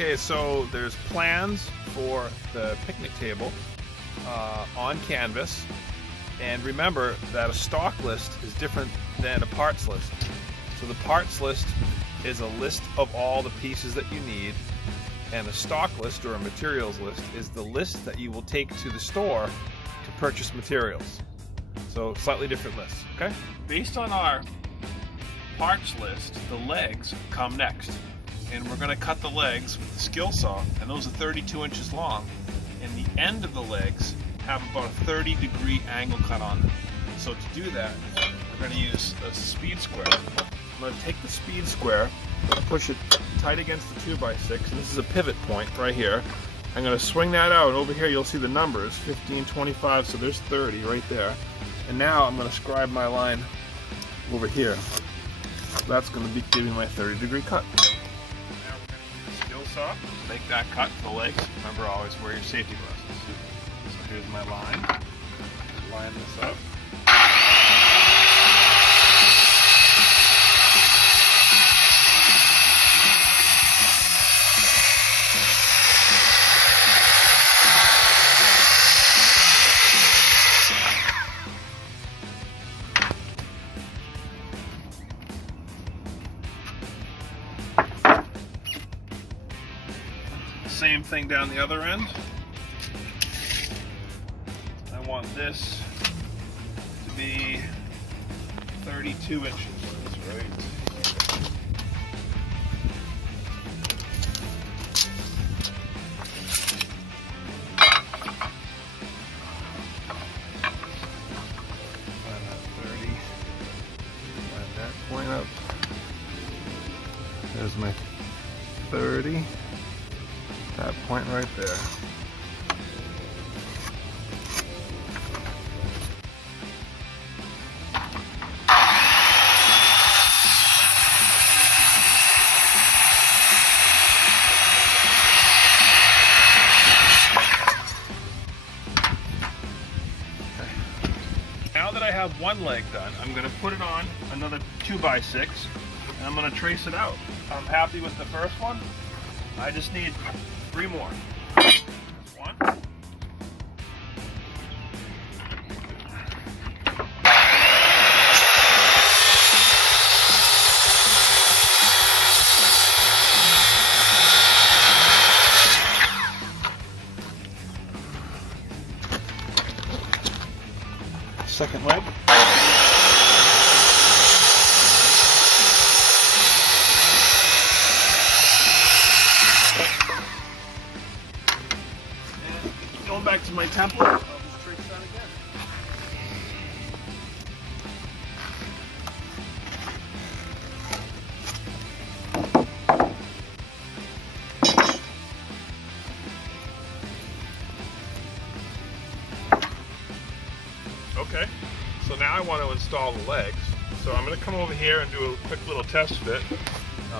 Okay, so there's plans for the picnic table on canvas, and remember that a stock list is different than a parts list. So the parts list is a list of all the pieces that you need, and a stock list or a materials list is the list that you will take to the store to purchase materials. So slightly different lists, okay? Based on our parts list, the legs come next. And we're going to cut the legs with the skill saw, and those are 32 inches long. And the end of the legs have about a 30-degree angle cut on them. So to do that, we're going to use a speed square. I'm going to take the speed square, push it tight against the 2x6, and this is a pivot point right here. I'm going to swing that out. Over here you'll see the numbers, 15, 25, so there's 30 right there. And now I'm going to scribe my line over here. So that's going to be giving my 30-degree cut. Saw to make that cut for the legs. Remember, always wear your safety glasses. So here's my line. Line this up. Same thing down the other end. I want this to be 32 inches. That's right. Line that 30. Line that point up. There's my 30. That point right there. Now that I have one leg done, I'm going to put it on another 2x6 and I'm going to trace it out. I'm happy with the first one. I just need 3 more. 1. Second leg. Going back to my template, I'll just trace that again. Okay, so now I want to install the legs. So I'm going to come over here and do a quick little test fit.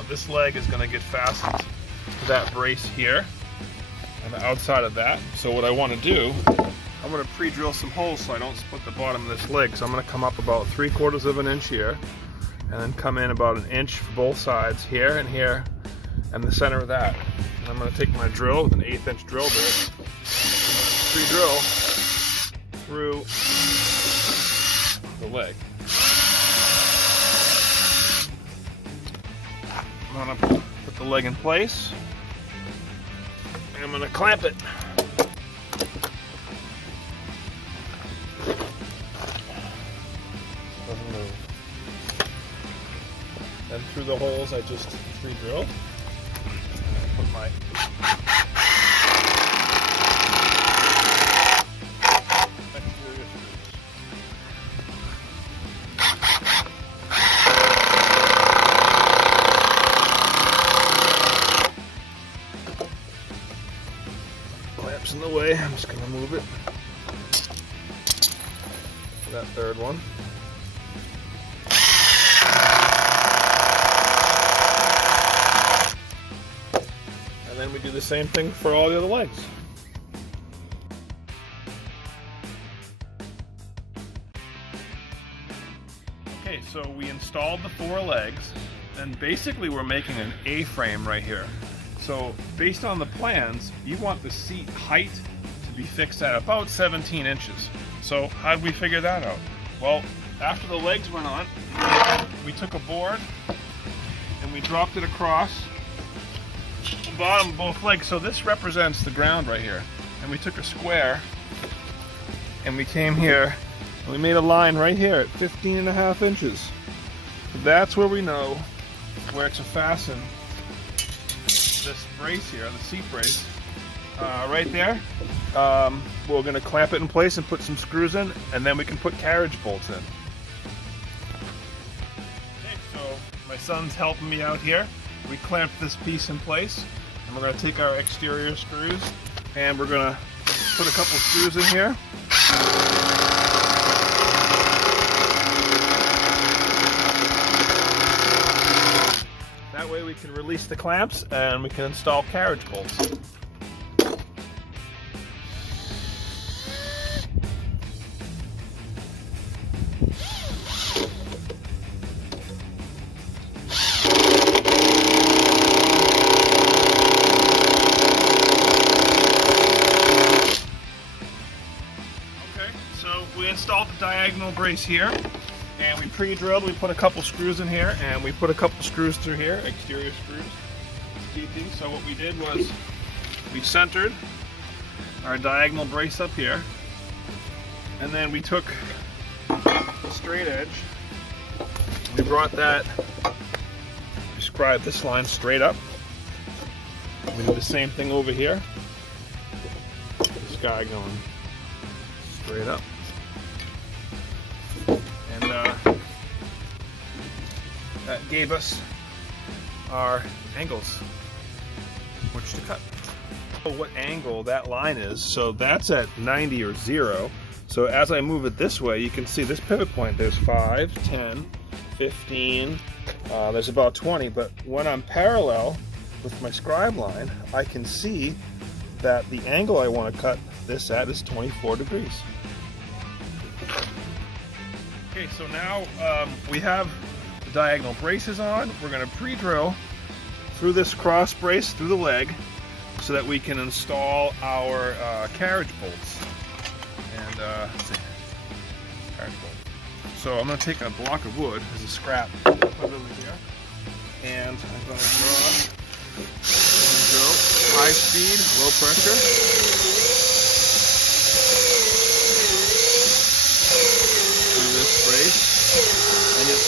This leg is going to get fastened to that brace here on the outside of that. So what I want to do, I'm going to pre-drill some holes so I don't split the bottom of this leg. So I'm going to come up about 3/4 of an inch here, and then come in about 1 inch for both sides, here and here, and the center of that. And I'm going to take my drill with an 1/8 inch drill bit, pre-drill through the leg. I'm going to put the leg in place. I'm going to clamp it. Doesn't move. Then through the holes I just pre-drilled. Put my exterior screws. Clamps in the way, I'm just going to move it. That third one. And then we do the same thing for all the other legs. Okay, so we installed the 4 legs, and basically we're making an A-frame right here. So based on the plans, you want the seat height to be fixed at about 17 inches. So how did we figure that out? Well, after the legs went on, we took a board and we dropped it across the bottom of both legs. So this represents the ground right here. And we took a square and we came here and we made a line right here at 15.5 inches. That's where we know where to fasten this brace here, the seat brace, right there. We're going to clamp it in place and put some screws in, and then we can put carriage bolts in. Okay, so my son's helping me out here. We clamped this piece in place, and we're going to take our exterior screws, and we're going to put a couple screws in here. That way we can release the clamps and we can install carriage bolts. Okay, so we installed the diagonal brace here. And we pre-drilled, we put a couple screws in here, and we put a couple screws through here, exterior screws. So what we did was we centered our diagonal brace up here, and then we took the straight edge, we brought that, we scribed this line straight up. We did the same thing over here. This guy going straight up. That gave us our angles which to cut. What angle that line is, so that's at 90 or 0. So as I move it this way, you can see this pivot point, there's 5, 10, 15, there's about 20, but when I'm parallel with my scribe line, I can see that the angle I want to cut this at is 24 degrees. Okay, so now we have the diagonal braces on. We're going to pre-drill through this cross brace, through the leg, so that we can install our carriage bolts. And let's see, carriage bolt. So I'm going to take a block of wood as a scrap, put it over here, and I'm going to drill high speed, low pressure. And it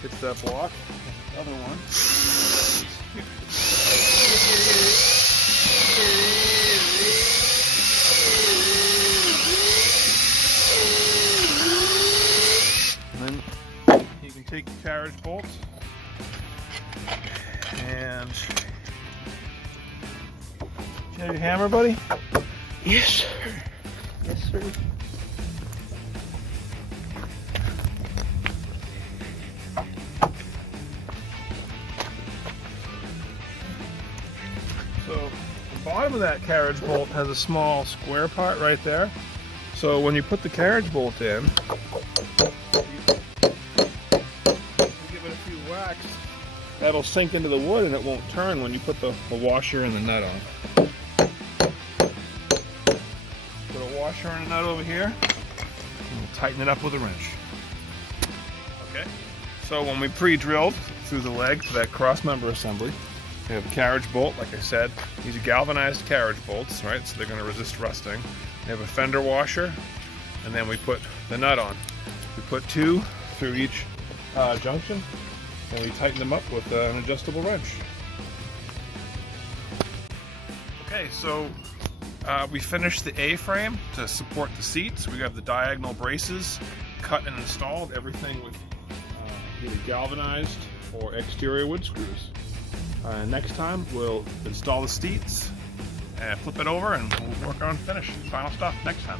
hits that block. The other one. And then you can take the carriage bolt and do you have your hammer, buddy? Yes, sir. Yes, sir. So the bottom of that carriage bolt has a small square part right there. So when you put the carriage bolt in, you give it a few whacks, that'll sink into the wood and it won't turn when you put the washer and the nut on. Put a washer and a nut over here, and we'll tighten it up with a wrench. Okay, so when we pre-drilled through the leg to that cross member assembly, we have a carriage bolt, like I said. These are galvanized carriage bolts, right? So they're going to resist rusting. We have a fender washer, and then we put the nut on. We put 2 through each junction, and we tighten them up with an adjustable wrench. Okay, so we finished the A-frame to support the seats. We have the diagonal braces cut and installed, everything with either galvanized or exterior wood screws. Next time we'll install the seats and flip it over and we'll work on final stuff next time.